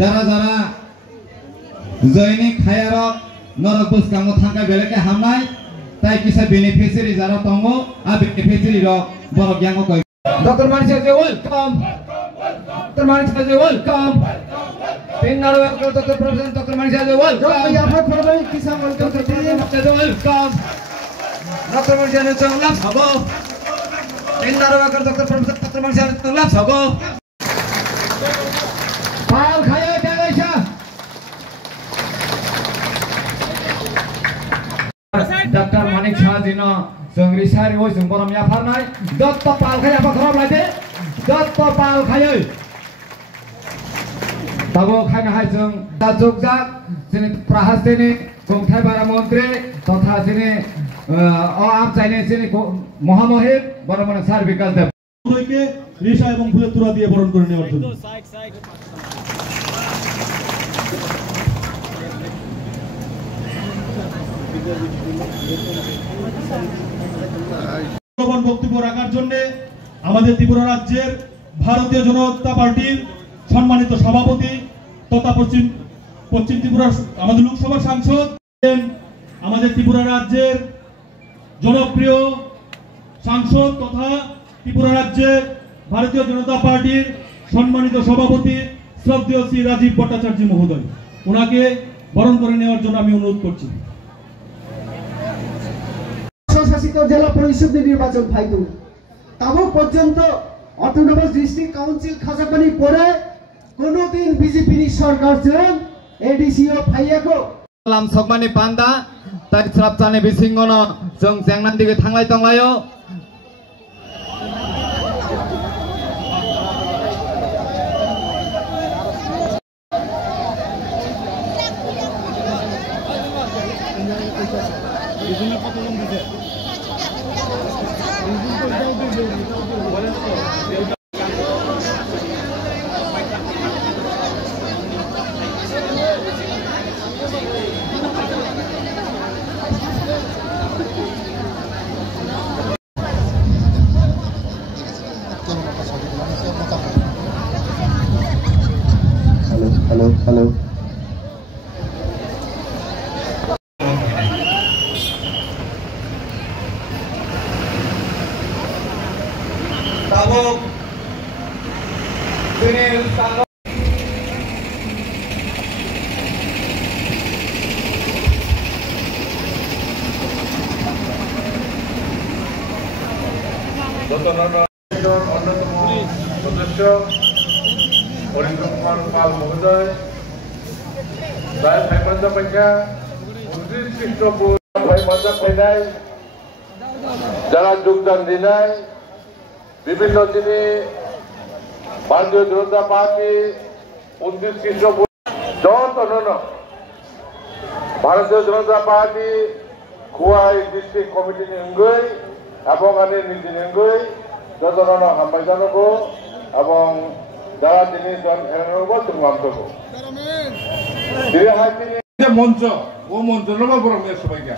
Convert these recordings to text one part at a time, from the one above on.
যারা যারা জৈনিক খায়ারক নরক বুসকামো থাকা বেলেকে হামনাই তাই কিসা বেনিফিশিয়ারি যারা তঙ্গ আ বেনিফিশিয়ারি র বড় গ্যাঙ্গ কই ডক্টর মানিস যে ওয়েলকাম ডক্টর মানিস যে ওয়েলকাম পিনারো ডক্টর প্রেসিডেন্ট ডক্টর মানিস যে ওয়েলকাম ইয়াফা ফরমাই কিসা ওয়েলকাম যে ওয়েলকাম ডক্টর মানিস যে চংলা হবো পিনারো ডক্টর প্রেসিডেন্ট ডক্টর মানিস যে চংলা হবো পাল খায়া দেগাইছা डॉक्टर मानिक शाह जी ना संग्री सारी वो संग बरम या फरनाय दत्त पाल खाया पखरब लाइदे दत्त पाल खायो तबो खाना हाय जों दा जोगजाक जेने प्रहास देने गंथाय बारा मन्त्री तथा जेने आम चाइने जेने महामहिम बरमन सार विकास देव के ऋषा एवं फुले तुरा दिए बरण করে নেওয়ার জন্য বক্তব্য রাখার জন্য আমাদের ত্রিপুরা রাজ্যের ভারতীয় জনতা পার্টির সম্মানিত সভাপতি তথা পশ্চিম ত্রিপুরার আমাদের লোকসভা সাংসদ আমাদের ত্রিপুরা রাজ্যের জনপ্রিয় সাংসদ তথা ত্রিপুরা রাজ্যের ভারতীয় জনতা পার্টির সম্মানিত সভাপতি শ্রদ্ধেয় শ্রী রাজীব ভট্টাচার্য মহোদয় ওনাকে বরণ করে নেওয়ার জন্য আমি অনুরোধ করছি। শাসিত জেলা পরিষদ নির্বাচন ফাইদু তাবো পর্যন্ত অটোনমাস ডিস্ট্রিক্ট কাউন্সিল খাসাপানি পরে কোনোদিন বিজেপি সরকার ছিলেন এডিসিও ফাইয়াকো लाम सकमानि पान्दा ताइ स्राबजाने बिसिंगनो जों जेंनानि दिगे थांलाय तंलायो हेलो ताबो सुनील सांगो अन्यतम सदस्य हरिन्द्र कुमार पाल महोदय राय भाईमाजा पैसा 29 খ্রিস্টপূর্ব ভাইমাজা पैनाय যারা যোগদান দিনায় বিভিন্ন দিনে ভারতীয় জনতা পার্টি 29 খ্রিস্টপূর্ব যতন ভারতীয় জনতা পার্টি খুয়াই ডিস্ট্রিক্ট কমিটি নেঙ্গই এবং আনে নিজে নেঙ্গই যতন হামবাই জানাবো এবং যারা তিনি জন ফেরানোর তুমান্তব মঞ্চ ও মঞ্চ নবা বড় মেয়ে সবাইকে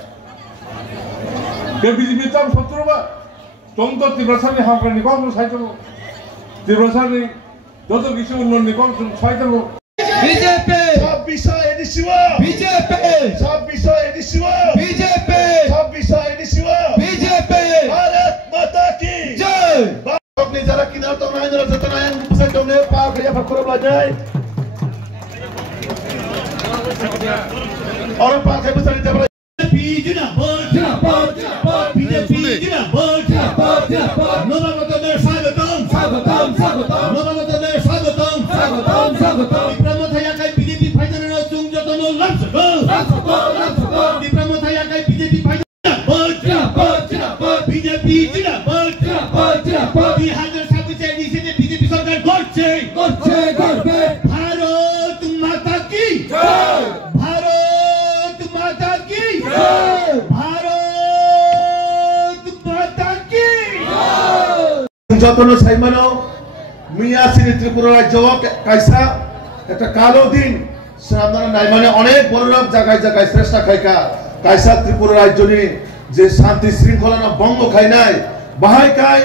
বিজেপি চাম শত্রুবা চন্দ্র ত্রিপুরাসানি হামপ্রানি কম সাইতব ত্রিপুরাসানি যত কিছু উন্নয়ন কম সাইতব বিজেপি সব বিষয় এডিসিওয়া বিজেপি সব বিষয় এডিসিওয়া বিজেপি সব বিষয় এডিসিওয়া বিজেপি ভারত মাতা কি জয় अपने जरा किधर तो ना इधर से तो ना से तुमने पार किया फकरो बजाए और पार के बसने जब बीजना बोलना बीजेपी बीजना बोलना नोना को तो स्वागतम स्वागतम स्वागतम नोना को तो स्वागतम स्वागतम स्वागतम प्रमोथया का बीजेपी फाइनल नो चुंग जतो नो लक्ष्य प्रमोथया का बीजेपी फाइनल बोलना बीजेपी बीजना बिहार सबसे निषेधे बीजेपी सरकार করছে করছে করবে ভারত মাতা কি জয় ভারত মাতা কি জয় ভারত মাতা কি জয় যতন সাইমানো মিয়া সিনি ত্রিপুরা রাজ্য কাইসা একটা কালো দিন সামনে নাই মানে অনেক বড় জায়গায় জায়গায় শ্রেষ্ঠ খাইকা কাইসা ত্রিপুরা রাজ্য নি যে শান্তি শৃঙ্খলা ভঙ্গ খাই নাই বাহাই কাই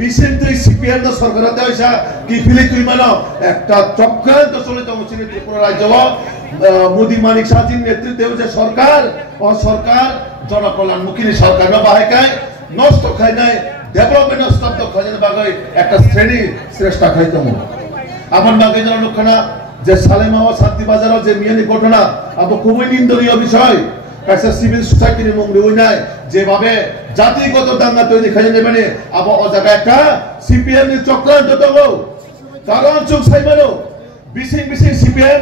বিশেন্দ্রিক সিপিএম দ সরকার দেওয়া কি ফিলি তুই মানো একটা চক্রান্ত চলিত হচ্ছে ত্রিপুরা রাজ্য মোদি মানিক সাহাজির নেতৃত্বে যে সরকার ও সরকার জনকল্যাণমুখী সরকার বাহাইকায় নষ্ট খাই নাই ডেভেলপমেন্ট স্তব্ধ খাই বাগাই একটা শ্রেণী শ্রেষ্ঠ খাইতম আমার বাগাই জন লক্ষণা যে সালেমাওয়া শান্তি বাজার যে মিয়ানি ঘটনা আবো খুবই নিন্দনীয় বিষয় কাছে সিভিল সোসাইটির মঙ্গলি হই নাই যেভাবে জাতিগত দাঙ্গা তৈরি খাই নেবেন আবো ও জায়গা একটা সিপিএম এর চক্রান্ত দঙ্গ কারণ চুপ সাইমানো বিসিং সিপিএম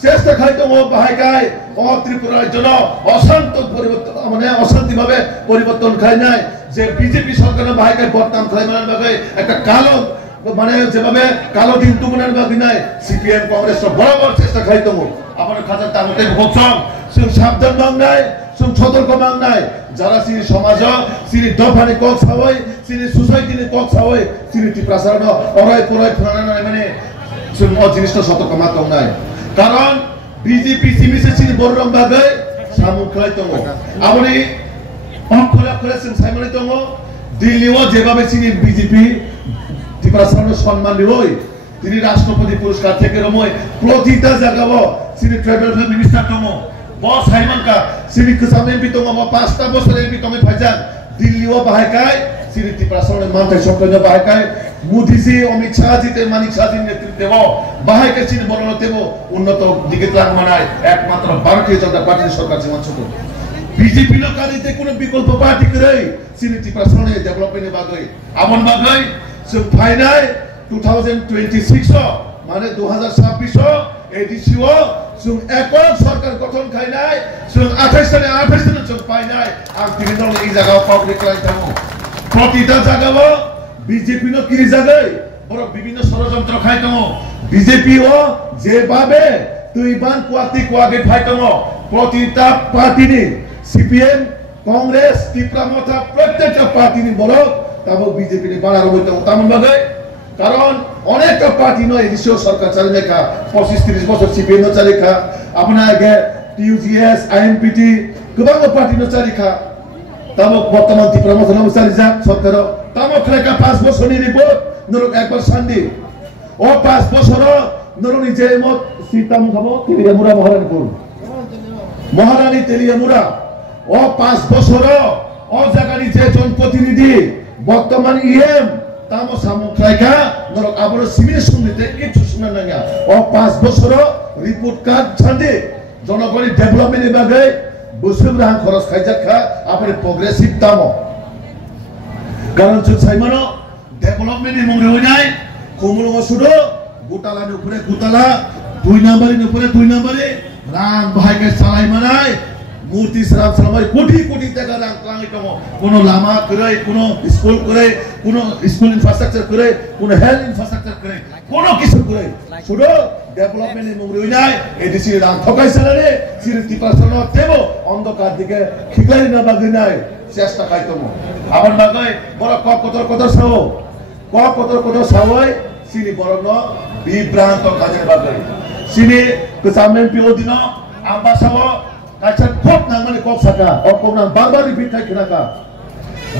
শ্রেষ্ঠ খাইতম বাহাইকায় ও ত্রিপুরার জন্য অশান্ত পরিবর্তন মানে অশান্তি ভাবে পরিবর্তন খাই নাই যে বিজেপি সরকারের বাহাইকায় বর্তমান খাই মানার ভাবে একটা কালো মানে যেভাবে কালো দিন তুমনের বাকি নাই সিপিএম কংগ্রেস বরাবর চেষ্টা খাইতম আমার খাজার তামতে ভোগসম সাবধান বাংলায় সতর্ক বাংলায় যারা সিনি সমাজ সিনি দফানি কক সাবই সিনি সোসাইটিনি কক সাবই সিনি টিপ্রাসারণ অরয় পরয় ফলানা মানে জিনিসটা সতর্ক মাতম নাই কারণ বিজেপি সিমিসে সিনি বড়রম ভাবে সামুক খাইতম আপনি অক্ষরে অক্ষরে সাইমানিতম দিল্লিও যেভাবে সিনি বিজেপি ত্রিপুরার সম্মান দিবই তিনি রাষ্ট্রপতি পুরস্কার থেকে রময় প্রতিটা জায়গাও তিনি ট্রাইবেল মিনিস্টার তম বস হাইমানকা তিনি কিসান এমপি তম 5টা বছর এমপি তমে ফাইজান দিল্লিও বাহাইকায় তিনি ত্রিপুরার মানতাই সরকার বাহাইকায় মোদিজি অমিত শাহজিতে মানিক শাহজির নেতৃত্বে বাহাইকায় তিনি বড়লতেব উন্নত দিকে ত্রাণ মানায় একমাত্র ভারতীয় জনতা পার্টির সরকার যেমন ছোট বিজেপি লোকালিতে কোনো বিকল্প পার্টি করে তিনি ত্রিপুরার ডেভেলপমেন্টের বাগৈ আমন বাগৈ ফাইনাল 2026 মানে 2026 এডিসিও সুং একক সরকার গঠন খাই নাই সুং 28 সালে সুং পাই নাই আর তিনি দল এই জায়গা পাবলিক লাইন দাও প্রতিটা জায়গা বিজেপি ন কি জায়গায় বড় বিভিন্ন ষড়যন্ত্র খাইতম বিজেপি ও যেভাবে তুই বান কোয়াগে ফাইতম প্রতিটা পার্টি সিপিএম কংগ্রেস ত্রিপুরা মথা প্রত্যেকটা পার্টি বড় তাবো বিজেপি নি বাড়ার হইতো তামন ভাবে কারণ অনেকটা পার্টি নয় এদেশীয় সরকার চালিয়ে লেখা 25-30 বছর সিপিএম চালিয়ে আপনার আগে টিউজিএস আইএনপিটি গোবাং পার্টি চালিয়ে তামো বর্তমান ত্রিপুরা মথা নাম চালিয়ে যাক সরকার তামো লেখা 5 বছর রিপোর্ট নরক একবার শান্তি ও 5 বছর নরনি যে মত সীতাম খাবো তেলিয়ামুরা মহারানী তেলিয়ামুরা ও 5 বছর ও জায়গানি যে জনপ্রতিনিধি বর্তমান ইএম তামো সামুখাইকা নরক আবর সিভিল শুনতে কিছু শুনা না ও 5 বছর রিপোর্ট কার্ড ছাড়ে জনগণের ডেভেলপমেন্টের বাগে বছর রাং খরচ খাইজাখা আপনি প্রগ্রেসিভ তামো কারণ সাইমানো ডেভেলপমেন্টের মঙ্গল হই নাই কুমুল মসুরো গোটালার উপরে গোটালা 2 নম্বরের উপরে 2 নম্বরে রাং বাহাইকে চালাই মানায় মূর্তি সারাম সালামাই কোটি কোটি টাকা রাং ক্লাঙি তম কোনো লামা করে কোনো স্কুল করে কোনো স্কুল ইনফ্রাস্ট্রাকচার করে কোনো হেলথ ইনফ্রাস্ট্রাকচার করে কোনো কিছু করে শুধু ডেভেলপমেন্ট এর মঙ্গল হই নাই এডিসি রাং ঠকাইছে রে সিরি ত্রিপাসন দেব অন্ধকার দিকে খিলাই না বাগি নাই চেষ্টা খাইতম আমার বাগাই বড় কতর সাওয়াই সিনি বড় বিভ্রান্ত কাজের বাগাই সিনি কসামেন পিও দিন আম্বাসাও কাছে খুব না মানে কক সাকা অকম না বারবার রিপিট খাই খেলাকা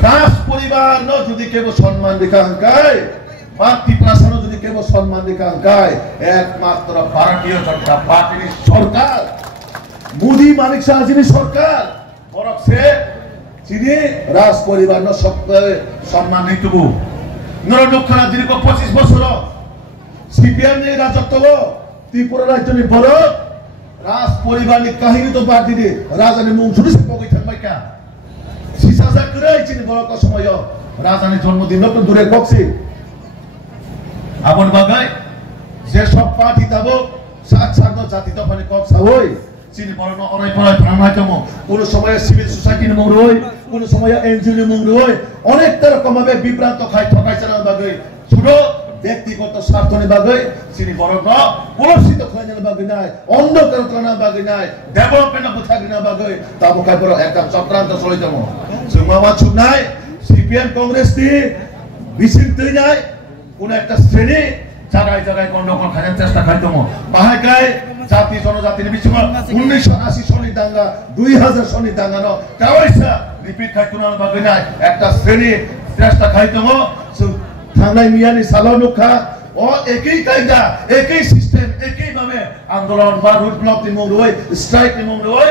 রাজ পরিবার ন যদি কেবল সম্মান দেখা হাঙ্কায় পার্টি প্রশাসন যদি কেবল সম্মান দেখা হাঙ্কায় একমাত্র ভারতীয় জনতা পার্টির সরকার মোদি মানিক শাহজির সরকার বরফ সে চিনি রাজ পরিবার ন সপ্তাহে সম্মান নিতবু নরদক্ষণা দীর্ঘ 25 বছর সিপিএম এর রাজত্ব ত্রিপুরা রাজ্যনি বড় রাজ পরিবারের কাহিনী তো বাদ দিদি রাজানি মুখ শুধু পগই থাকবাই কা সিসাজা করে চিনি বড় সময় রাজানি জন্মদিন তো দূরে বক্সি আপন বাগাই যে সব পার্টি তাবো সাত জাতি দফানি কক সাহই চিনি বড় অনেক পড়ায় প্রাণাইতম কোন সময় সিভিল সোসাইটির মঙ্গ হই কোন সময় এনজিও মঙ্গ হই অনেক রকম ভাবে বিভ্রান্ত খাই ঠকাই চালান বাগাই ছোট ব্যক্তিগত স্বার্থ নিবাগৈ চিনি বড় কলসিত খাইনা বাগৈ নাই অন্ধকার ত্রাণা বাগৈ নাই ডেভেলপমেন্ট বুথাগিনা বাগৈ তাবো খাই বড় একদম চক্রান্ত চলিতম সুমামা ছুক নাই সিপিএম কংগ্রেস টি বিচিন তৈ নাই কোন একটা শ্রেণী জায়গায় জায়গায় গন্ডগোল খাইতে চেষ্টা খাইতম বাহাইকায় জাতি জনজাতির বিচিং 1980 সনের দাঙ্গা 2000 সনের দাঙ্গা ন কাওয়াইসা রিপিট খাইতনা বাগৈ নাই একটা শ্রেণী চেষ্টা খাইতম थांनाय मियानि सालाव नुखा ओ एकै कायदा एकै सिस्टेम एकै भावे आंदोलन बा रुट ब्लक नि मुंगै स्ट्राइक नि मुंगै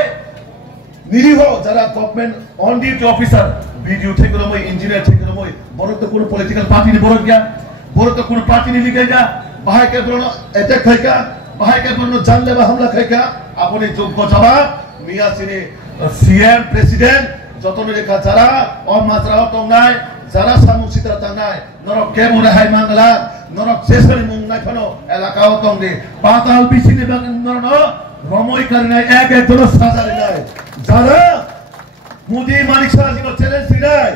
निरीह যারা government on duty officer video থেকে নয় ইঞ্জিনিয়ার থেকে নয় বড় তো কোন পলিটিক্যাল পার্টি নি বড় গিয়া বড় তো কোন পার্টি নি লিগাইগা বাহাই কে বড় অ্যাটাক খাইকা বাহাই কে বড় জানলেবা হামলা খাইকা আপনি যোগ্য জবাব মিয়া সিনি সিএম প্রেসিডেন্ট যতন রেখা যারা অমাত্রা তংনাই যারা সামুসিতা তংনাই নরক কে মনে হাই মাংলা নরক শেষরি মুংনাই ফনো এলাকাও তংগে পাতাল বিছিনি বাংনরন রমই করনাই এক এক জন সাজারি নাই যারা মোদি মানিক সারাজিনো চ্যালেঞ্জ দিনাই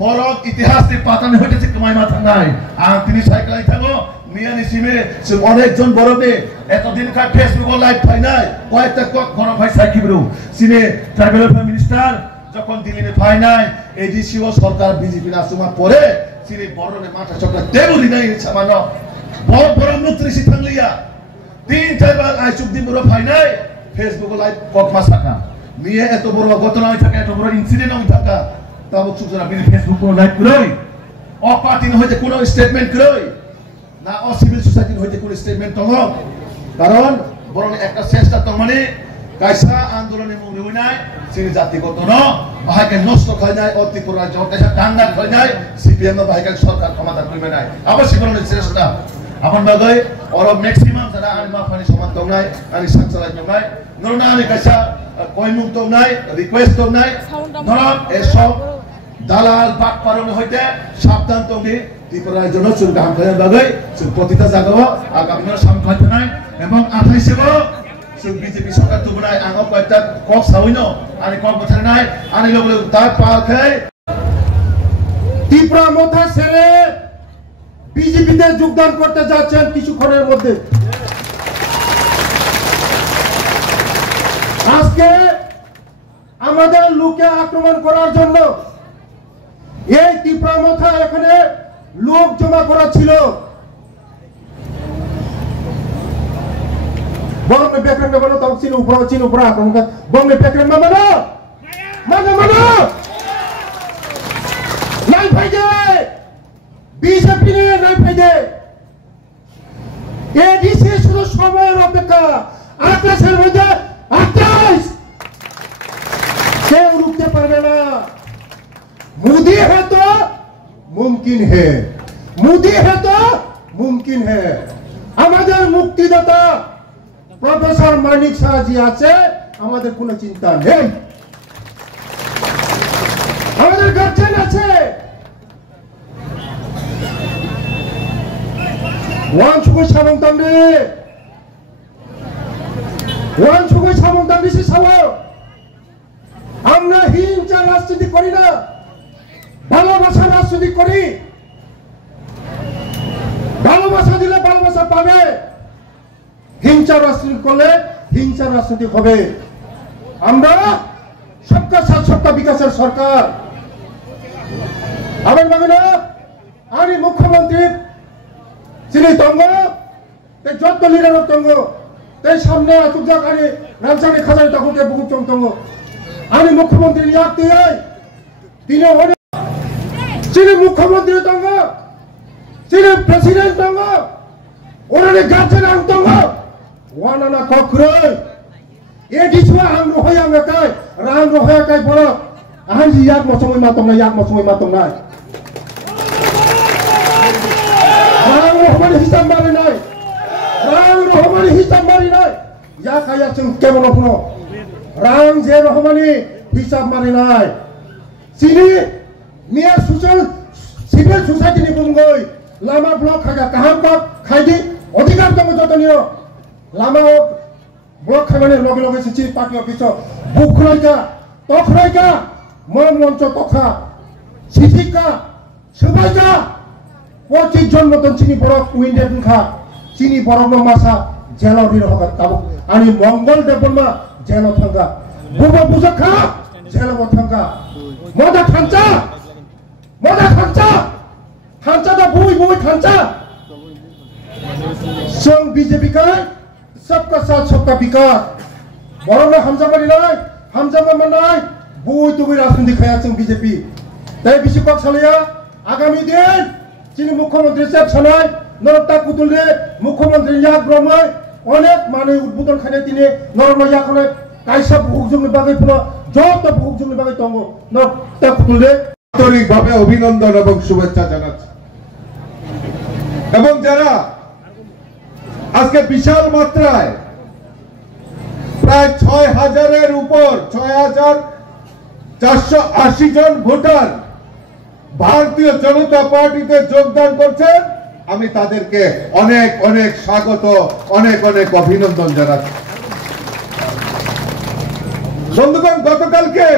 বরক ইতিহাসে পাতানে হইতেছে কমাই মাথা নাই আর তিনি সাইকেলাই থাকো মিয়ানি সিমে সে অনেকজন বড়বে এতদিন কার ফেসবুক লাইভ পাই নাই কয়েকটা ঘন ভাই সাইকিবরু সিনে ট্রাইবাল ওয়েলফেয়ার মিনিস্টার যখন দিল্লিতে পাই নাই এডিসিও সরকার বিজেপি না সুমা পরে সিনে বড়নে মাথা চক্র দেবুলি নাই সামান্য বড় বড় মন্ত্রী থাকলিয়া তিন চারবার আইসুক দিন বড় পাই নাই ফেসবুক লাইভ কক মাসাকা মিয়া এত বড় ঘটনা হই থাকে এত বড় ইনসিডেন্ট হই থাকা তাও সুজনা বিনি ফেসবুক লাইভ করই অ পার্টি হইতে কোন স্টেটমেন্ট করই না অ সিভিল সোসাইটি হইতে কোন স্টেটমেন্ট তং কারণ বরং একটা চেষ্টা তং মানে কাইসা আন্দোলনে মুখ হই নাই সিনি জাতিগত ন বাহাকে নষ্ট খাই নাই অতি পুরা জটাইসা ডান্ডা খাই নাই সিপিএম বাহাকে সরকার ক্ষমতা কইবে নাই অবশ্যই কোন চেষ্টা আপন বাগৈ অর ম্যাক্সিমাম যারা আনি মাফানি সমান তং নাই আনি সাকসালাই তং নাই নরনা আনি কাইসা কইমুক তং নাই রিকোয়েস্ট তং নাই নরম এসব দালাল বাট পারনে হইতে সাবধান তংনি ত্রিপুরার জন্য চুল গাম খায় বাগৈ চুল প্রতিটা জায়গাও আগামী দিনে সামখাইতে নাই এবং 28 চুল বিজেপি সরকার তো বনাই আঙ কয়টা কক সাউইন আনি কক বছর নাই আনি লগলে তার পাল খায় ত্রিপুরা মাথা ছেড়ে বিজেপিতে যোগদান করতে যাচ্ছেন কিছুক্ষণের মধ্যে আজকে আমাদের লোকে আক্রমণ করার জন্য এই ত্রিপুরা মাথা এখানে লোক জমা করা ছিল বঙ্গে বেকরম বানো তো চিন উপর আক্রমণ বঙ্গে বেকরম বানো নাই ভাইদে বিজেপি নিয়ে নাই ভাইদে এডিসি শুধু সময়ের অপেক্ষা আকাশের মধ্যে আকাশ কেউ রুখতে পারবে না मोदी है तो मुमकिन है मोदी है तो मुमकिन है আমাদের মুক্তিদাতা প্রফেসর মানিক শাহজি আছে আমাদের কোনো চিন্তা নেই আমাদের গার্জেন আছে ওয়ানসুগুই সামংতান্ডি সে সাবো আমরা হিংসা রাজনীতি করি না ভালোবাসা রাজনীতি করি ভালোবাসা দিলে ভালোবাসা পাবে হিংসা রাজনীতি করলে হিংসা রাজনীতি হবে আমরা সবকা সাথ সবকা বিকাশের সরকার আমার বাগিনা আমি মুখ্যমন্ত্রী যিনি তঙ্গ যত লিডার তঙ্গ তাই সামনে তুজা গাড়ি রামসানি খাজানি তখনকে বুকুপ চং তঙ্গ আমি মুখ্যমন্ত্রী ইয়াক দিয়ে তিনি যিনি মুখ্যমন্ত্রী তঙ্গ যিনি প্রেসিডেন্ট তঙ্গ ওনারে গার্জেন আং তঙ্গ ওয়ানানা কখরই এডিসু আং রহয় আং একাই রাং রহয় একাই বড় আহান জি ইয়াক মসমই মাতম না ইয়াক মসমই মাতম না রাং রহমানি হিসাব মারি নাই রাং রহমানি হিসাব মারি নাই ইয়াক আয়া চুন কেমন আপনো রাং যে রহমানি হিসাব মারি নাই চিনি মিয়া সোশ্যাল সিভিল সোসাইটি নি বুমগৈ লামা ব্লক খাগা কাহাম পাক খাইদি অধিকার দম যতনিয় লামা ব্লক খাগানে লগে লগে সিচি পার্টি অফিস বুখরাইকা তখরাইকা মন মঞ্চ তখা সিথিকা সবাইকা 25 জন মতন চিনি বড় উইন্ডে বুখা চিনি বড় মাসা জেলরি রহগা তাবু আনি মঙ্গল দেবমা জেল থাঙ্গা বুবা বুজখা জেল থাঙ্গা মদা খানচা दा बुई खानचा जों बीजेपी का सबका साथ सबका विकास बरना हामजामारि नाय हामजामा मानाय बुई तुबुई राजनीति खाया जों बीजेपी ताई बिसिपाक सालिया आगामी दिन যিনি মুখ্যমন্ত্রী শেখ সানাই নরতা কুতুলরে মুখ্যমন্ত্রী ইয়া ব্রহ্ময় অনেক মানে উদ্বোধন খানে তিনি নরমা ইয়াখানে কাইসা বুকজুংনি বাগৈ পুরো যত বুকজুংনি বাগৈ দङ নরতা কুতুলরে আন্তরিকভাবে অভিনন্দন এবং শুভেচ্ছা জানাচ্ছি। এবং যারা আজকে বিশাল মাত্রায় প্রায় ৬,০০০-এর উপর ৬,৪৮০ জন ভোটার ভারতীয় জনতা পার্টিতে যোগদান করছেন, আমি তাদেরকে অনেক অনেক স্বাগত, অনেক অনেক অভিনন্দন জানাচ্ছি। বন্ধুগণ, গতকালকে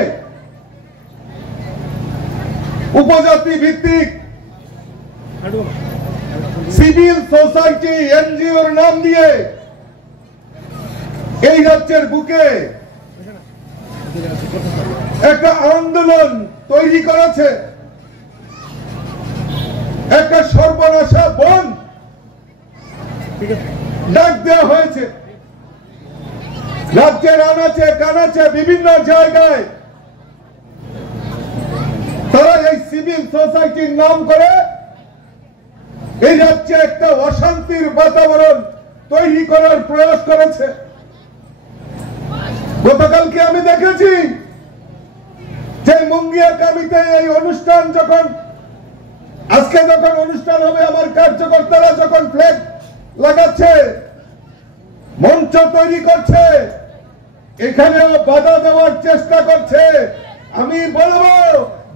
উপজাতি ভিত্তিক সিভিল সোসাইটি এনজিওর নাম দিয়ে এই রাজ্যের বুকে একটা আন্দোলন তৈরি করেছে, একটা সর্বনাশা বন ডাক দেওয়া হয়েছে। রাজ্যের আনাচে কানাচে বিভিন্ন জায়গায় তারা এই সিভিল সোসাইটির নাম করে এই রাজ্যে একটা অশান্তির বাতাবরণ তৈরি করার প্রয়াস করেছে। গতকালকে আমি দেখেছি যে মুঙ্গিয়াকামিতে এই অনুষ্ঠান যখন আজকে যখন অনুষ্ঠান হবে, আমার কার্যকর্তারা যখন ফ্ল্যাগ লাগাচ্ছে, মঞ্চ তৈরি করছে, এখানেও বাধা দেওয়ার চেষ্টা করছে। আমি বলবো,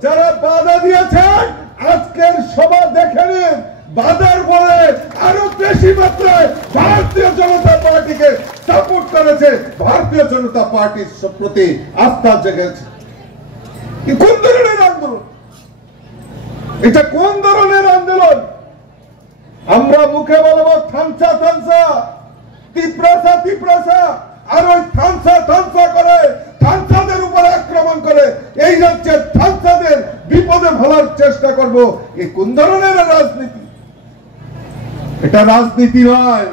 যারা বাধা দিয়েছেন আজকের সভা দেখে নিন, বাধার বলে আরো বেশি মাত্রায় ভারতীয় জনতা পার্টিকে সাপোর্ট করেছে, ভারতীয় জনতা পার্টির প্রতি আস্থা জেগেছে। কোন ধরনের আন্দোলন এটা? কোন ধরনের আন্দোলন? আমরা মুখে বলবো থানসা থানসা, তিপ্রাসা তিপ্রাসা, আর ওই থানসা থানসা করে থানসাদের উপরে আক্রমণ করে এই রাজ্যের থানসাদের বিপদে ফেলার চেষ্টা করব। এই কোন ধরনের রাজনীতি? এটা রাজনীতি নয়,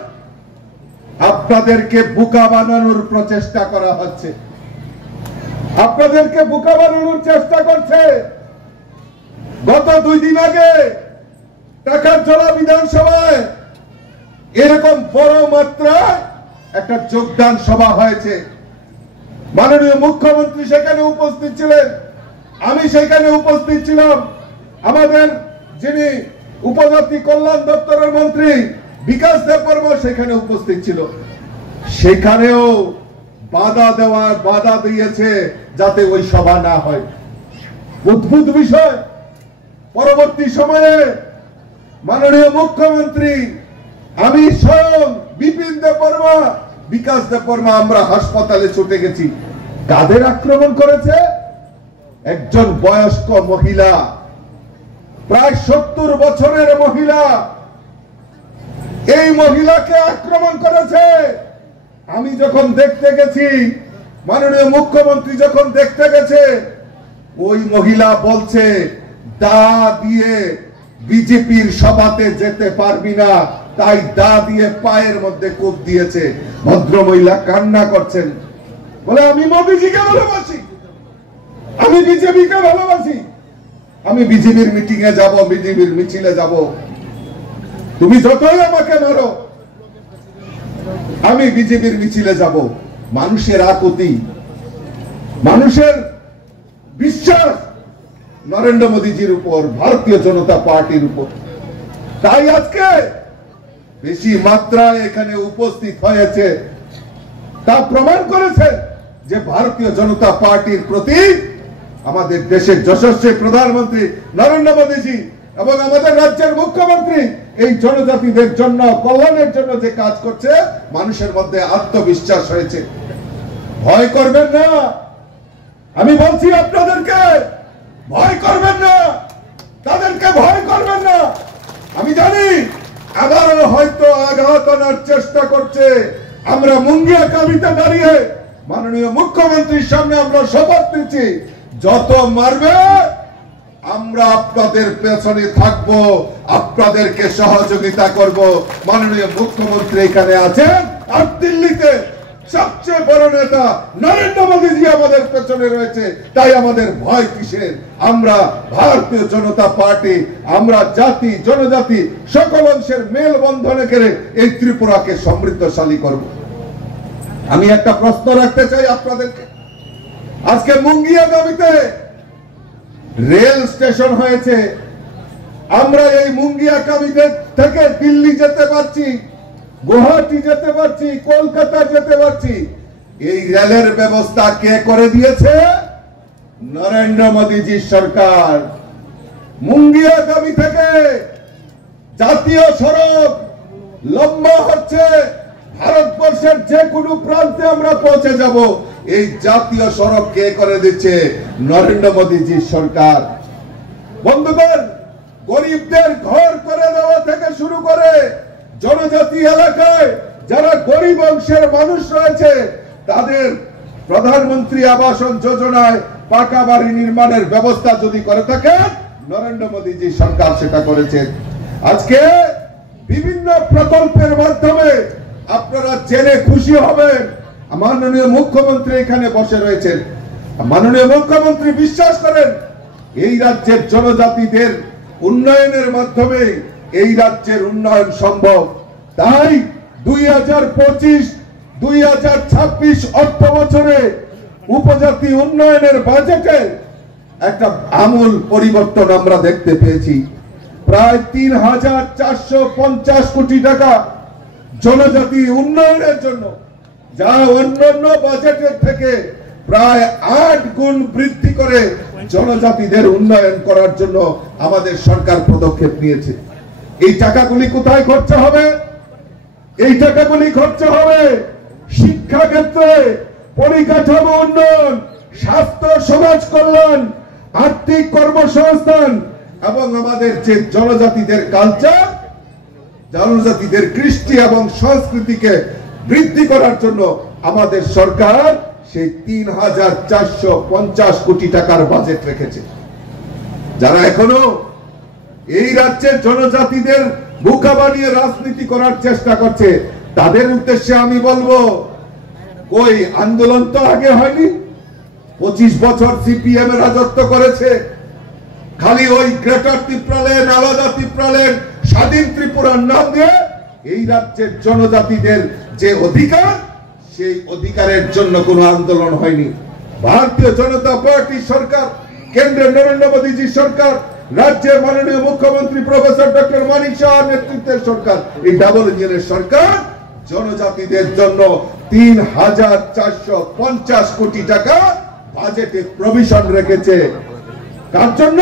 আপনাদেরকে বোকা বানানোর প্রচেষ্টা করা হচ্ছে, আপনাদেরকে বোকা বানানোর চেষ্টা করছে। গত 2 দিন আগে টাকারজলা বিধানসভায় এরকম বড় মাত্রায় একটা যোগদান সভা হয়েছে। মাননীয় মুখ্যমন্ত্রী সেখানে উপস্থিত ছিলেন, আমি সেখানে উপস্থিত ছিলাম, আমাদের যিনি উপজাতি কল্যাণ দপ্তরের মন্ত্রী বিকাশ দেববর্মা সেখানে উপস্থিত ছিল। সেখানেও বাধা দিয়েছে যাতে ওই সভা না হয়। অদ্ভুত বিষয়, পরবর্তী সময়ে মাননীয় মুখ্যমন্ত্রী, আমি স্বয়ং বিপিন দেববর্মা, বিকাশ দেববর্মা আমরা হাসপাতালে ছুটে গেছি। কাদের আক্রমণ করেছে? একজন বয়স্ক মহিলা, প্রায় 70 বছরের মহিলা, এই মহিলাকে আক্রমণ করেছে। আমি যখন দেখতে গেছি, মাননীয় মুখ্যমন্ত্রী যখন দেখতে গেছে, ওই মহিলা বলছে দা দিয়ে বিজেপির সভাতে যেতে পারবি না, তাই দা দিয়ে পায়ের মধ্যে কোপ দিয়েছে। ভদ্রমহিলা কান্না করছেন, বলে আমি মোদিজিকে ভালোবাসি, আমি বিজেপিকে ভালোবাসি, আমি বিজেপির মিটিং এ যাব, বিজেপির মিছিলে যাব, তুমি যতই আমাকে মারো আমি বিজেপির মিছিলে যাব। মানুষের আকুতি, মানুষের বিশ্বাস নরেন্দ্র মোদীজির উপর, ভারতীয় জনতা পার্টির উপর। তাই আজকে বেশি মাত্রায় এখানে উপস্থিত হয়েছে, তা প্রমাণ করেছে যে ভারতীয় জনতা পার্টির প্রতি আমাদের দেশের যশস্বী প্রধানমন্ত্রী নরেন্দ্র মোদীজি এবং আমাদের রাজ্যের মুখ্যমন্ত্রী এই জনজাতিদের জন্য, কল্যাণের জন্য যে কাজ করছে, মানুষের মধ্যে আত্মবিশ্বাস হয়েছে। ভয় করবেন না, আমি বলছি আপনাদেরকে, ভয় করবেন না, তাদেরকে ভয় করবেন না। আমি জানি আবারও হয়তো আঘাত আনার চেষ্টা করছে। আমরা মুঙ্গিয়াকামিতে দাঁড়িয়ে মাননীয় মুখ্যমন্ত্রীর সামনে আমরা শপথ নিচ্ছি, যত মারবে আমরা আপনাদের পেছনে থাকব, আপনাদেরকে সহযোগিতা করব। মাননীয় মুখ্যমন্ত্রী এখানে আছেন, আর দিল্লিতে সবচেয়ে বড় নেতা নরেন্দ্র মোদীজি আমাদের পেছনে রয়েছে, তাই আমাদের ভয় কিসের? আমরা ভারতীয় জনতা পার্টি, আমরা জাতি জনজাতি সকল অংশের মেল বন্ধনে করে এই ত্রিপুরাকে সমৃদ্ধশালী করব। আমি একটা প্রশ্ন রাখতে চাই আপনাদেরকে। আজকে মুঙ্গিয়াগামীতে রেল স্টেশন হয়েছে, আমরা এই মুঙ্গিয়াগামীতে থেকে দিল্লি যেতে পারছি, গুয়াহাটি যেতে পারছি, কলকাতা যেতে পারছি। এই রেলের ব্যবস্থা কে করে দিয়েছে? নরেন্দ্র মোদীজির সরকার। মুঙ্গিয়াগামী থেকে জাতীয় সড়ক লম্বা হচ্ছে, ভারতবর্ষের যে কোনো প্রান্তে আমরা পৌঁছে যাব। এই জাতীয় সড়ক কে করে দিচ্ছে? নরেন্দ্র মোদীজির সরকার। বন্ধুগণ, গরিবদের ঘর করে দেওয়া থেকে শুরু করে জনজাতি এলাকায় যারা গরিব অংশের মানুষ রয়েছে তাদের প্রধানমন্ত্রী আবাস যোজনায় পাকা বাড়ি নির্মাণের ব্যবস্থা যদি করে থাকে নরেন্দ্র মোদীজি সরকার সেটা করেছে। আজকে বিভিন্ন প্রকল্পের মাধ্যমে আপনারা জেনে খুশি হবেন, মাননীয় মুখ্যমন্ত্রী এখানে বসে রয়েছেন। মাননীয় মুখ্যমন্ত্রী বিশ্বাস করেন এই রাজ্যের জনজাতিদের উন্নয়নের মাধ্যমে এই রাজ্যের উন্নয়ন সম্ভব। তাই 2025-2026 অর্থ বছরে উপজাতি উন্নয়নের বাজেটে একটা আমূল পরিবর্তন আমরা দেখতে পেয়েছি। প্রায় 3,450 কোটি টাকা জনজাতি উন্নয়নের জন্য, যা অন্যান্য বাজেটের থেকে প্রায় 8 গুণ বৃদ্ধি করে জনজাতিদের উন্নয়ন করার জন্য আমাদের সরকার পদক্ষেপ নিয়েছে। এই টাকাগুলি কোথায় খরচ হবে? এই টাকাগুলি খরচ হবে শিক্ষা ক্ষেত্রে, পরিকাঠামো উন্নয়ন, স্বাস্থ্য, সমাজ কল্যাণ, আর্থিক কর্মসংস্থান এবং আমাদের যে জনজাতিদের কালচার, জনজাতিদের কৃষ্টি এবং সংস্কৃতিকে বৃদ্ধি করার জন্য আমাদের সরকার সেই 3,450 কোটি টাকার বাজেট রেখেছে। যারা এখনো এই রাজ্যের জনজাতিদের বোকা বানিয়ে রাজনীতি করার চেষ্টা করছে তাদের উদ্দেশ্যে আমি বলবো, কই আন্দোলন তো আগে হয়নি? 25 বছর সিপিএম এর রাজত্ব করেছে। খালি ওই গ্রেটার ত্রিপুরাল্যান্ড, আলাদা ত্রিপুরাল্যান্ড, স্বাধীন ত্রিপুরার নাম দিয়ে এই রাজ্যের জনজাতিদের যে অধিকার, সেই অধিকারের জন্য কোনো আন্দোলন হয়নি। ভারতীয় জনতা পার্টি সরকার, কেন্দ্রের নরেন্দ্র মোদীজি সরকার, রাজ্যের মাননীয় মুখ্যমন্ত্রী প্রফেসর ডক্টর মানিক শাহর নেতৃত্বের সরকার, এই ডাবল ইঞ্জিনের সরকার জনজাতিদের জন্য 3,450 কোটি টাকা বাজেটে প্রভিশন রেখেছে। কার জন্য?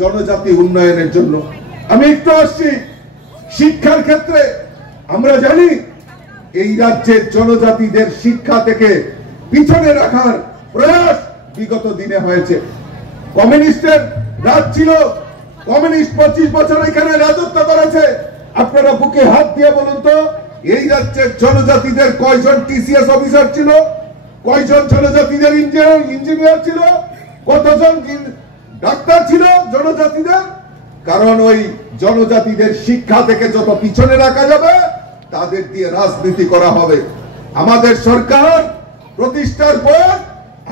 জনজাতি উন্নয়নের জন্য। আমি একটু আসছি শিক্ষার ক্ষেত্রে। আমরা জানি এই রাজ্যের জনজাতিদের শিক্ষা থেকে পিছনে রাখার প্রয়াস বিগত দিনে হয়েছে। কমিউনিস্টের রাজ ছিল, কমিউনিস্ট 25 বছর এখানে রাজত্ব করেছে। আপনারা বুকে হাত দিয়ে বলুন তো, এই রাজ্যের জনজাতিদের কয়জন টিসিএস অফিসার ছিল? কয়জন জনজাতিদের ইঞ্জিনিয়ার ছিল? কতজন ডাক্তার ছিল জনজাতিদের? কারণ ওই জনজাতিদের শিক্ষা থেকে যত পিছনে রাখা যাবে তাদের দিয়ে রাজনীতি করা হবে। আমাদের সরকার প্রতিষ্ঠার পর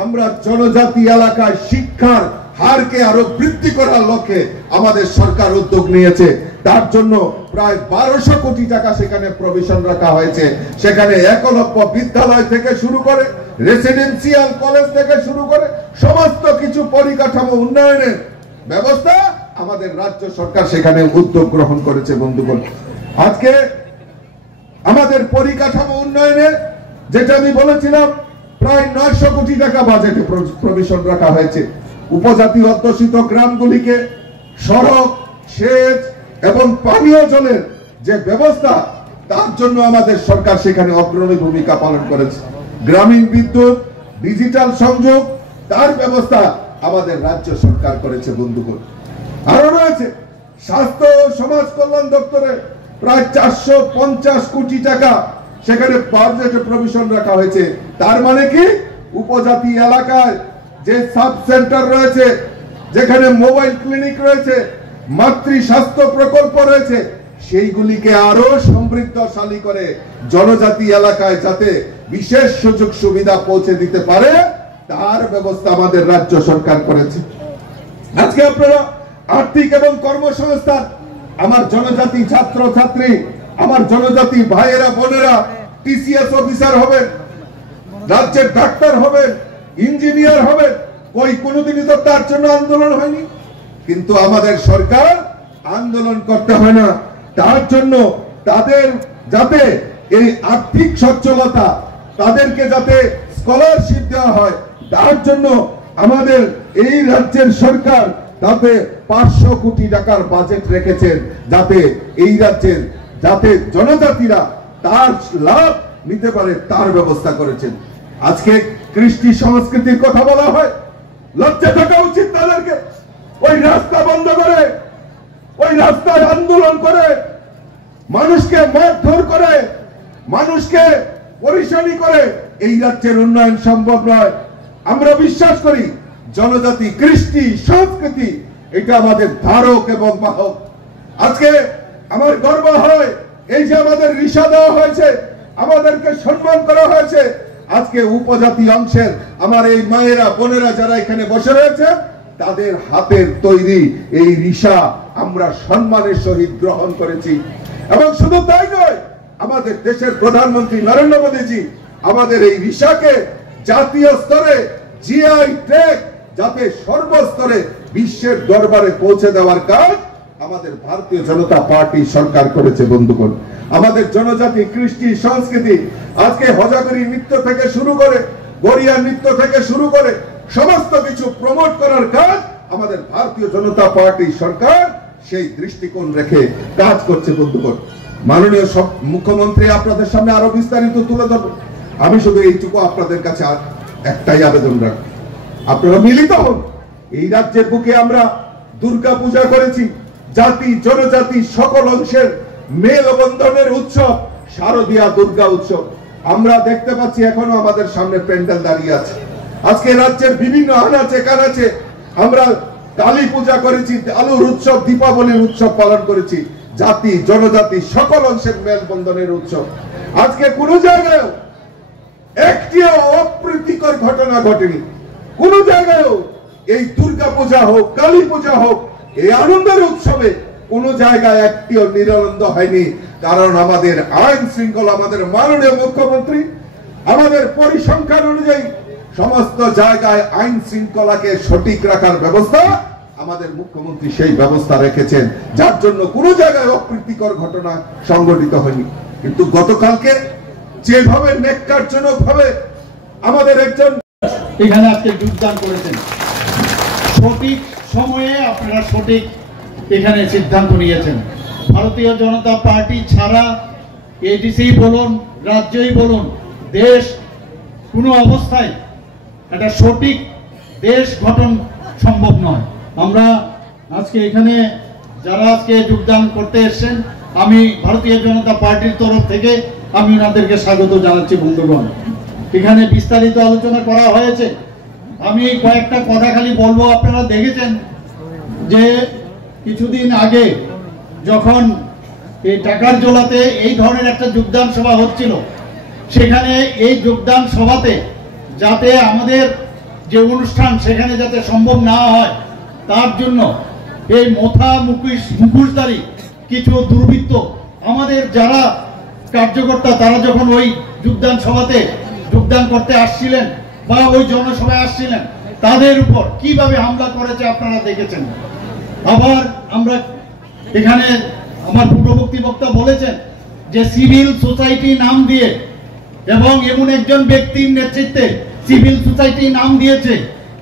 আমরা জনজাতি এলাকায় শিক্ষার হারকে আরো বৃদ্ধি করার লক্ষ্যে আমাদের সরকার উদ্যোগ নিয়েছে। তার জন্য প্রায় 1200 কোটি টাকা সেখানে প্রভিশন রাখা হয়েছে। সেখানে একলব্য বিদ্যালয় থেকে শুরু করে, রেসিডেন্সিয়াল কলেজ থেকে শুরু করে সমস্ত কিছু পরিকাঠামো উন্নয়নের ব্যবস্থা আমাদের রাজ্য সরকার সেখানে উদ্যোগ গ্রহণ করেছে। বন্ধুগণ, আজকে আমাদের পরিকাঠামো উন্নয়নে যেটা আমি বলেছিলাম, প্রায় 900 কোটি টাকা বাজেটে প্রভিশন রাখা হয়েছে। উপজাতি অধ্যুষিত গ্রামগুলিকে সড়ক, সেচ এবং পানীয় জলের যে ব্যবস্থা, তার জন্য আমাদের সরকার সেখানে অগ্রণী ভূমিকা পালন করেছে। গ্রামীণ বিদ্যুৎ, ডিজিটাল সংযোগ, তার ব্যবস্থা আমাদের রাজ্য সরকার করেছে। বন্ধুগণ, আরো রয়েছে স্বাস্থ্য ও সমাজ কল্যাণ দপ্তরে প্রায় 450 কোটি টাকা সেখানে বাজেটে প্রভিশন রাখা হয়েছে। তার মানে কি, উপজাতি এলাকায় যে সাব সেন্টার রয়েছে, যেখানে মোবাইল ক্লিনিক রয়েছে, মাতৃ স্বাস্থ্য প্রকল্প রয়েছে, সেইগুলিকে আরো সমৃদ্ধশালী করে জনজাতি এলাকায় যাতে বিশেষ সুযোগ সুবিধা পৌঁছে দিতে পারে তার ব্যবস্থা আমাদের রাজ্য সরকার করেছে। আজকে আপনারা আর্থিক এবং কর্মসংস্থান, আমার জনজাতি ছাত্র ছাত্রী, আমার জনজাতি ভাইয়েরা বোনেরা টিসিএস অফিসার হবেন, রাজ্যের ডাক্তার হবেন, ইঞ্জিনিয়ার হবেন, ওই কোনোদিনই তো তার জন্য আন্দোলন হয়নি। কিন্তু আমাদের সরকার আন্দোলন করতে হয় না, তার জন্য তাদের যাতে এই আর্থিক সচ্ছলতা, তাদেরকে যাতে স্কলারশিপ দেওয়া হয়, তার জন্য আমাদের এই রাজ্যের সরকার তাতে 500 কোটি টাকার বাজেট রেখেছেন, যাতে এই রাজ্যের যাতে জনজাতিরা তার লাভ নিতে পারে তার ব্যবস্থা করেছেন। আজকে কৃষ্টি সংস্কৃতির কথা বলা হয়, লজ্জা থাকা উচিত তাদেরকে। ওই রাস্তা বন্ধ করে, ওই রাস্তায় আন্দোলন করে, মানুষকে মারধর করে, মানুষকে পরিশানি করে এই রাজ্যের উন্নয়ন সম্ভব নয়। আমরা বিশ্বাস করি জনজাতি কৃষ্টি সংস্কৃতি এটা আমাদের ধারক এবং বাহক। আজকে আমার গর্ব হয় এই যে আমাদের রিসা দেওয়া হয়েছে, আমাদেরকে সম্মান করা হয়েছে। আজকে উপজাতি অংশের আমার এই মায়েরা বোনেরা যারা এখানে বসে রয়েছে, তাদের হাতের তৈরি এই রিসা আমরা সম্মানের সহিত গ্রহণ করেছি। এবং শুধু তাই নয়, আমাদের দেশের প্রধানমন্ত্রী নরেন্দ্র মোদীজি আমাদের এই রিসাকে জাতীয় স্তরে জিআই ট্যাগ যাতে সর্বস্তরে বিশ্বের দরবারে পৌঁছে দেওয়ার কাজ আমাদের ভারতীয় জনতা পার্টি সরকার করেছে। বন্ধুগণ, আমাদের জনজাতি কৃষ্টি সংস্কৃতি আজকে হজাগরি নৃত্য থেকে শুরু করে, গড়িয়া নৃত্য থেকে শুরু করে সমস্ত কিছু প্রমোট করার কাজ আমাদের ভারতীয় জনতা পার্টি সরকার সেই দৃষ্টিকোণ রেখে কাজ করছে। বন্ধুগণ, মাননীয় মুখ্যমন্ত্রী আপনাদের সামনে আরো বিস্তারিত তুলে ধরবেন। আমি শুধু এইটুকু আপনাদের কাছে একটাই আবেদন রাখি, আপনারা মিলিত হন। এই রাজ্যের বুকে আমরা দুর্গা পূজা করেছি, জাতি জনজাতি সকল অংশের মেলবন্ধনের উৎসব শারদীয়া দুর্গা উৎসব। আমরা দেখতে পাচ্ছি এখনো আমাদের সামনে প্যান্ডেল দাঁড়িয়ে আছে। আজকে রাজ্যের বিভিন্ন আনাচে কানাচে আমরা কালী পূজা করেছি, আলুর উৎসব, দীপাবলির উৎসব পালন করেছি। জাতি জনজাতি সকল অংশের মেলবন্ধনের উৎসব। আজকে কোন জায়গায় একটিও অপ্রীতিকর ঘটনা ঘটেনি। কোন জায়গায় এই দুর্গা পূজা হোক, কালী পূজা হোক, এই আনন্দের উৎসবে কোন জায়গায় একটিও নিরানন্দ হয়নি। কারণ আমাদের আইন শৃঙ্খলা, আমাদের মাননীয় মুখ্যমন্ত্রী আমাদের পরিসংখ্যান অনুযায়ী সমস্ত জায়গায় আইন শৃঙ্খলাকে সঠিক রাখার ব্যবস্থা আমাদের মুখ্যমন্ত্রী সেই ব্যবস্থা রেখেছেন, যার জন্য কোন জায়গায় অপ্রীতিকর ঘটনা সংঘটিত হয়নি। কিন্তু গতকালকে যেভাবে নেককারজনক ভাবে আমাদের একজন এখানে আজকে যোগদান করেছেন, সঠিক সময়ে আপনারা সঠিক এখানে সিদ্ধান্ত নিয়েছেন। ভারতীয় জনতা পার্টি ছাড়া এডিসি বলুন, রাজ্যই বলুন, দেশ কোনো অবস্থায় একটা সঠিক দেশ গঠন সম্ভব নয়। আমরা আজকে এখানে যারা আজকে যোগদান করতে এসেছেন, আমি ভারতীয় জনতা পার্টির তরফ থেকে আমি ওনাদেরকে স্বাগত জানাচ্ছি। বন্ধুগণ, এখানে বিস্তারিত আলোচনা করা হয়েছে, আমি কয়েকটা কথা খালি বলবো। আপনারা দেখেছেন যে কিছুদিন আগে যখন এই টাকার জোলাতে এই ধরনের একটা যোগদান সভা হচ্ছিল, সেখানে এই যোগদান সভাতে যাতে আমাদের যে অনুষ্ঠান সেখানে যাতে সম্ভব না হয়, তার জন্য এই মুখোশধারী কিছু দুর্বৃত্ত আমাদের যারা কার্যকর্তা তারা যখন ওই যোগদান সভাতে যোগদান করতে আসছিলেন বা ওই জনসভায় আসছিলেন, তাদের উপর কিভাবে হামলা করেছে আপনারা দেখেছেন। আবার আমরা এখানে আমার পূর্ববর্তী বক্তা বলেছেন যে সিভিল সোসাইটি নাম দিয়ে এবং এমন একজন ব্যক্তির নেতৃত্বে সিভিল সোসাইটি নাম দিয়েছে।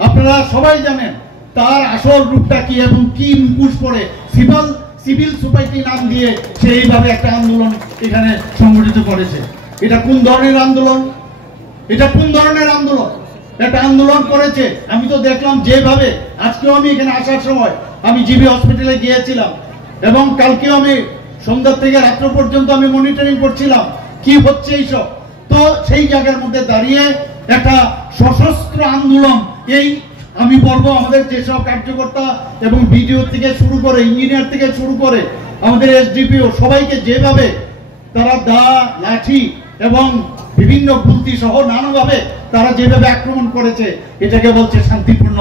আপনারা সবাই জানেন তার আসল রূপটা কি এবং কি মুখোশ পরে সিভিল সোসাইটি নাম দিয়ে সেইভাবে একটা আন্দোলন এখানে সংগঠিত করেছে। এটা কোন ধরনের আন্দোলন? এটা কোন ধরনের আন্দোলন? একটা আন্দোলন করেছে। আমি তো দেখলাম যেভাবে, আজকেও আমি এখানে আসার সময় আমি জিবি হসপিটালে গিয়েছিলাম এবং কালকেও আমি সন্ধ্যা থেকে রাত্র পর্যন্ত আমি মনিটরিং করছিলাম কি হচ্ছে এইসব। তো সেই জায়গার মধ্যে দাঁড়িয়ে একটা সশস্ত্র আন্দোলন, এই আমি বলবো আমাদের যেসব কার্যকর্তা এবং বিডিও থেকে শুরু করে ইঞ্জিনিয়ার থেকে শুরু করে আমাদের এসডিপিও সবাইকে যেভাবে তারা দা লাঠি এবং বিভিন্ন গুলতি সহ নানাভাবে তারা যেভাবে আক্রমণ করেছে, এটাকে বলছে শান্তিপূর্ণ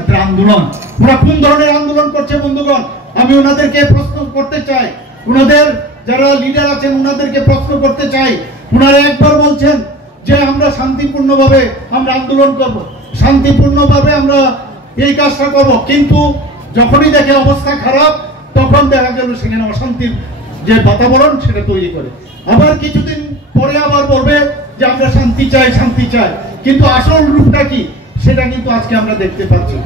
একটা আন্দোলন। ওরা কোন ধরনের আন্দোলন করছে বন্ধুগণ, আমি ওনাদেরকে প্রশ্ন করতে চাই, ওনাদের যারা লিডার আছেন ওনাদেরকে প্রশ্ন করতে চাই। ওনারা একবার বলছেন যে আমরা শান্তিপূর্ণভাবে আমরা আন্দোলন করব, শান্তিপূর্ণভাবে আমরা এই কাজটা করব, কিন্তু যখনই দেখে অবস্থা খারাপ তখন দেখা গেল সেখানে অশান্তির যে বাতাবরণ সেটা তৈরি করে। আবার কিছুদিন পরে আবার বলবে যে আমরা শান্তি চাই, শান্তি চাই, কিন্তু আসল রূপটা কি সেটা কিন্তু আজকে আমরা দেখতে পাচ্ছি।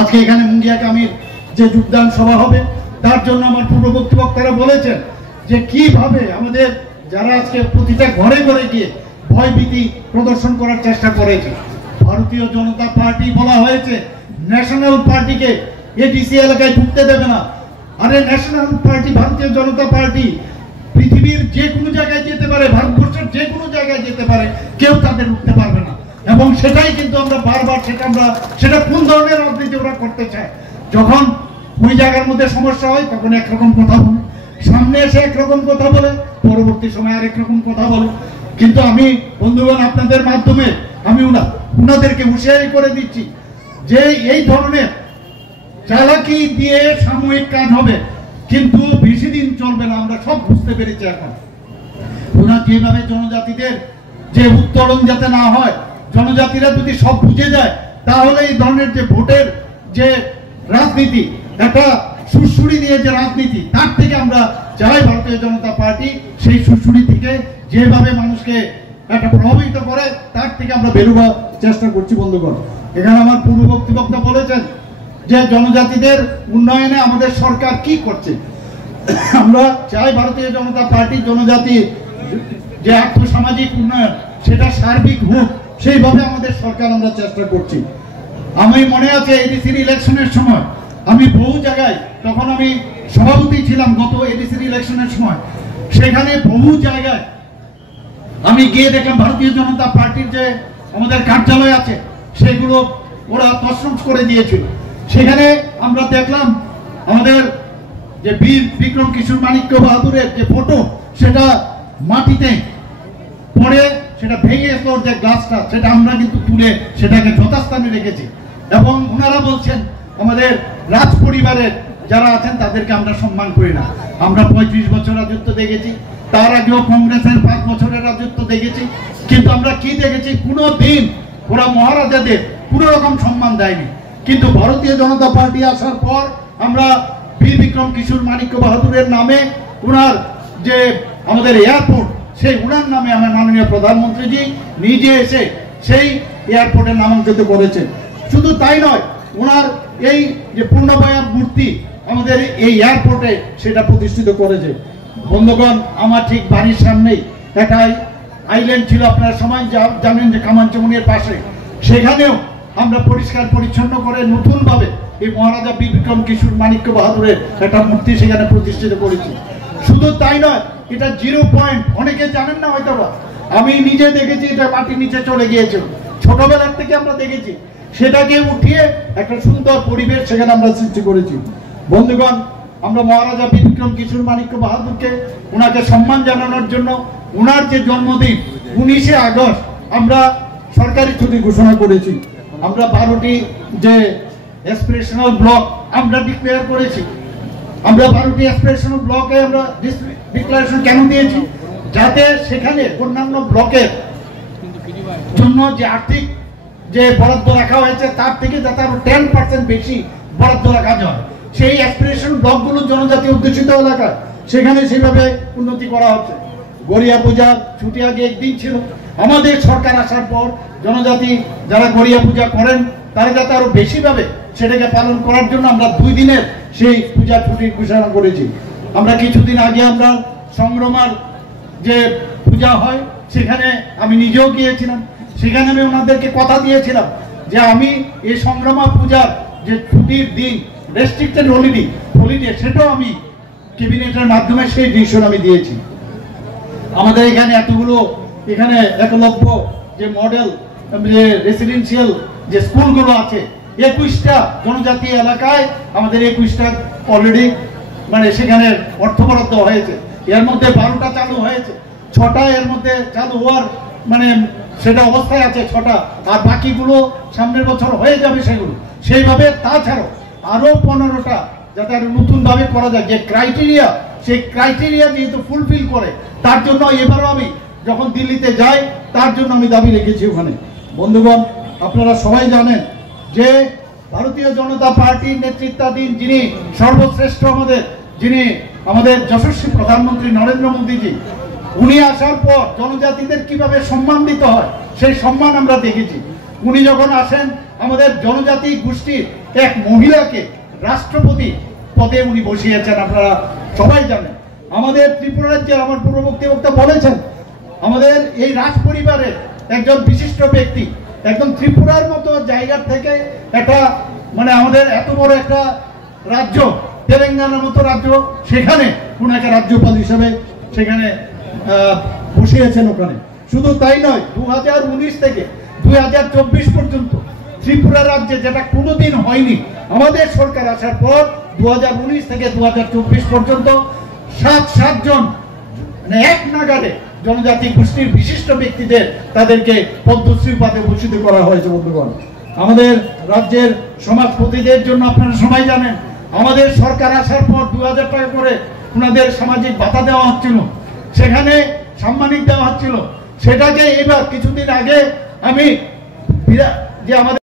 আজকে এখানে মুঙ্গিয়া কামির যে যোগদান সভা হবে তার জন্য আমার পূর্ববর্তী বক্তারা বলেছেন যে কিভাবে আমাদের যারা আজকে প্রতিটা ঘরে ঘরে গিয়ে ভয়ভীতি প্রদর্শন করার চেষ্টা করেছে। ভারতীয় জনতা পার্টি বলা হয়েছে ন্যাশনাল পার্টিকে এডিসি এলাকায় ঢুকতে দেবে না। আরে ন্যাশনাল পার্টি, ভারতীয় জনতা পার্টি পৃথিবীর যে কোনো জায়গায় যেতে পারে, ভারতবর্ষের যে কোনো জায়গায় যেতে পারে, কেউ তাদের উঠতে পারবে না। এবং সেটাই কিন্তু আমরা বারবার সেটা কোন ধরনের রাজনীতি ওরা করতে চায়। যখন ওই জায়গার মধ্যে সমস্যা হয় তখন একরকম কথা বলে, সামনে এসে একরকম কথা বলে, পরবর্তী সময় আরেক রকম কথা বলে। কিন্তু আমি বন্ধুগণ আপনাদের মাধ্যমে আমি উনাদেরকে হুঁশিয়ারি করে দিচ্ছি যে এই ধরনের চালাকি দিয়ে সাময়িক কাজ হবে, কিন্তু বেশি দিন চলবে না। আমরা সব বুঝতে পেরেছি এখন। ওরা যেভাবে জনজাতিদের যে উত্তোলন যাতে না হয়, জনজাতিরা যদি সব বুঝে যায় তাহলে এই ধরনের যে ভোটের যে রাজনীতি, একটা সুড়সুড়ি নিয়ে যে রাজনীতি, তার থেকে আমরা চাই ভারতীয় জনতা পার্টি সেই সুড়সুড়ি থেকে যেভাবে মানুষকে একটা প্রভাবিত করে তার থেকে আমরা বেরোবার চেষ্টা করছি। বন্ধুগণ, এখানে আমার পূর্ববর্তী বক্তা বলেছেন যে জনজাতিদের উন্নয়নে আমাদের সরকার কি করছে। আমরা চাই ভারতীয় জনতা পার্টি জনজাতির যে আর্থসামাজিক উন্নয়ন সেটা সার্বিক হোক, সেইভাবে আমাদের সরকার আমরা চেষ্টা করছি। আমি মনে আছে এডিসির ইলেকশনের সময় আমি বহু জায়গায়, তখন আমি সভাপতি ছিলাম গত এডিসির ইলেকশনের সময়, সেখানে বহু জায়গায় আমি গিয়ে দেখলাম ভারতীয় জনতা পার্টির যে আমাদের কার্যালয় আছে সেগুলো ওরা তছনছ করে দিয়েছিল। সেখানে আমরা দেখলাম আমাদের যে বীর বিক্রম কিশোর মানিক্য বাহাদুরের যে ফটো সেটা মাটিতে পড়ে সেটা ভেঙে তোর যে গ্লাসটা সেটা আমরা কিন্তু তুলে সেটাকে যথাস্থানে রেখেছি। এবং ওনারা বলছেন আমাদের রাজ পরিবারের যারা আছেন তাদেরকে আমরা সম্মান করি না। আমরা 35 বছর রাজত্ব দেখেছি, তার আগেও কংগ্রেসের 5 বছরের রাজত্ব দেখেছি, কিন্তু আমরা কি দেখেছি কোনো দিন ওরা মহারাজাদের কোনো রকম সম্মান দেয়নি। কিন্তু ভারতীয় জনতা পার্টি আসার পর আমরা বীর বিক্রম কিশোর মানিক্য বাহাদুরের নামে ওনার যে আমাদের এয়ারপোর্ট, সেই ওনার নামে আমার মাননীয় প্রধানমন্ত্রীজি নিজে এসে সেই এয়ারপোর্টের নামাঙ্কিত করেছেন। শুধু তাই নয়, ওনার এই যে পূর্ণবায়া মূর্তি আমাদের এই এয়ারপোর্টে সেটা প্রতিষ্ঠিত করেছে। বন্ধুগণ, আমার ঠিক বাড়ির সামনেই একটা আইল্যান্ড ছিল, আপনারা সবাই জানেন যে কামানচমুনির পাশে, সেখানেও আমরা পরিষ্কার পরিচ্ছন্ন করে নতুনভাবে এই মহারাজা বীর বিক্রম কিশোর মানিক্য বাহাদুরের একটা মূর্তি সেখানে প্রতিষ্ঠিত করেছি। শুধু তাই নয়, এটা 0 পয়েন্ট, অনেকে জানেন না হয়তো, আমি নিজে দেখেছি এটা মাটির নিচে চলে গিয়েছিল, ছোটবেলার থেকে আমরা দেখেছি। সেটাকে উঠিয়ে একটা সুন্দর পরিবেশ সেখানে আমরা সৃষ্টি করেছি। বন্ধুগণ, আমরা মহারাজা বীর বিক্রম কিশোর মানিক্য বাহাদুরকে ওনাকে সম্মান জানানোর জন্য ওনার যে জন্মদিন 19শে আগস্ট আমরা সরকারি ছুটি ঘোষণা করেছি। আমরা 12টি যে অ্যাসপিরেশনাল ব্লক আমরা ডিক্লেয়ার করেছি। আমরা 12টি অ্যাসপিরেশনাল ব্লকে আমরা ডিক্লারেশন কেন দিয়েছি, যাতে সেখানে অন্যান্য ব্লকের জন্য যে আর্থিক যে বরাদ্দ রাখা হয়েছে তার থেকে যাতে আরো 10% বেশি বরাদ্দ রাখা যায়। সেই অ্যাসপিরেশন ব্লকগুলো জনজাতি অধ্যুষিত এলাকায় সেখানে সেইভাবে উন্নতি করা হচ্ছে। গড়িয়া পূজার ছুটি আগে একদিন ছিল, আমাদের সরকার আসার পর জনজাতি যারা গড়িয়া পূজা করেন তারা যাতে আরো বেশিভাবে সেটাকে পালন করার জন্য আমরা 2 দিনের সেই পূজা ছুটির ঘোষণা করেছি। আমরা কিছুদিন আগে আমরা সংগ্রামার যে পূজা হয় সেখানে আমি নিজেও গিয়েছিলাম। সেখানে আমি ওনাদেরকে কথা দিয়েছিলাম যে আমি এই সংগ্রামা পূজার যে ছুটির দিন রেস্ট্রিক্টেড হলিডে সেটাও আমি ক্যাবিনেটের মাধ্যমে সেই ডিসিশন আমি দিয়েছি। আমাদের এখানে এতগুলো এখানে একলব্য যে মডেল যে রেসিডেন্সিয়াল যে স্কুলগুলো আছে 21টা জনজাতি এলাকায় আমাদের 21টা অলরেডি মানে সেখানে অর্থ বরাদ্দ হয়েছে। এর মধ্যে 12টা চালু হয়েছে, 6টা এর মধ্যে চালু হওয়ার মানে সেটা অবস্থায় আছে 6টা, আর বাকিগুলো সামনের বছর হয়ে যাবে সেগুলো সেইভাবে। তাছাড়াও আরও 15টা যাতে আরো নতুনভাবে করা যায়, যে ক্রাইটেরিয়া সেই ক্রাইটেরিয়া যেহেতু ফুলফিল করে, তার জন্য এবারও আমি যখন দিল্লিতে যাই তার জন্য আমি দাবি রেখেছি ওখানে। বন্ধুগণ, আপনারা সবাই জানেন যে ভারতীয় জনতা পার্টির নেতৃত্বাধীন যিনি সর্বশ্রেষ্ঠ যিনি আমাদের যশস্বী প্রধানমন্ত্রী নরেন্দ্র মোদীজি, উনি আসার পর জনজাতিদের কিভাবে সম্মান দিতে হয় সেই সম্মান আমরা দেখেছি। উনি যখন আসেন আমাদের জনজাতি গোষ্ঠীর এক মহিলাকে রাষ্ট্রপতি পদে উনি বসিয়েছেন, আপনারা সবাই জানেন। আমাদের ত্রিপুরা রাজ্যের আমার পূর্ববর্তী বক্তা বলেছেন, আমাদের এই রাজ পরিবারের একজন বিশিষ্ট ব্যক্তি একদম ত্রিপুরার মতো জায়গার থেকে একটা মানে আমাদের এত বড় একটা রাজ্য, তেলেঙ্গানার মতো রাজ্য, সেখানে ওনাকে রাজ্যপাল হিসেবে সেখানে বসিয়েছেন ওখানে। শুধু তাই নয়, 2019 থেকে 2024 পর্যন্ত ত্রিপুরা রাজ্যে, যেটা কোনোদিন হয়নি আমাদের সরকার আসার পর, 2019 থেকে 2024 পর্যন্ত 7 জন মানে এক নাগাড়ে জনজাতি গোষ্ঠীর বিশিষ্ট ব্যক্তিদের তাদেরকে পদ্মশ্রী উপাধি ভূষিত করা হয়েছে। বন্ধুগণ, আমাদের রাজ্যের সমাজপতিদের জন্য আপনারা সবাই জানেন, আমাদের সরকার আসার পর 2000 টাকা করে ওনাদের সামাজিক ভাতা দেওয়া হচ্ছিল, সেখানে সাম্মানিক দেওয়া হচ্ছিল। সেটাকে এবার কিছুদিন আগে আমি যে আমাদের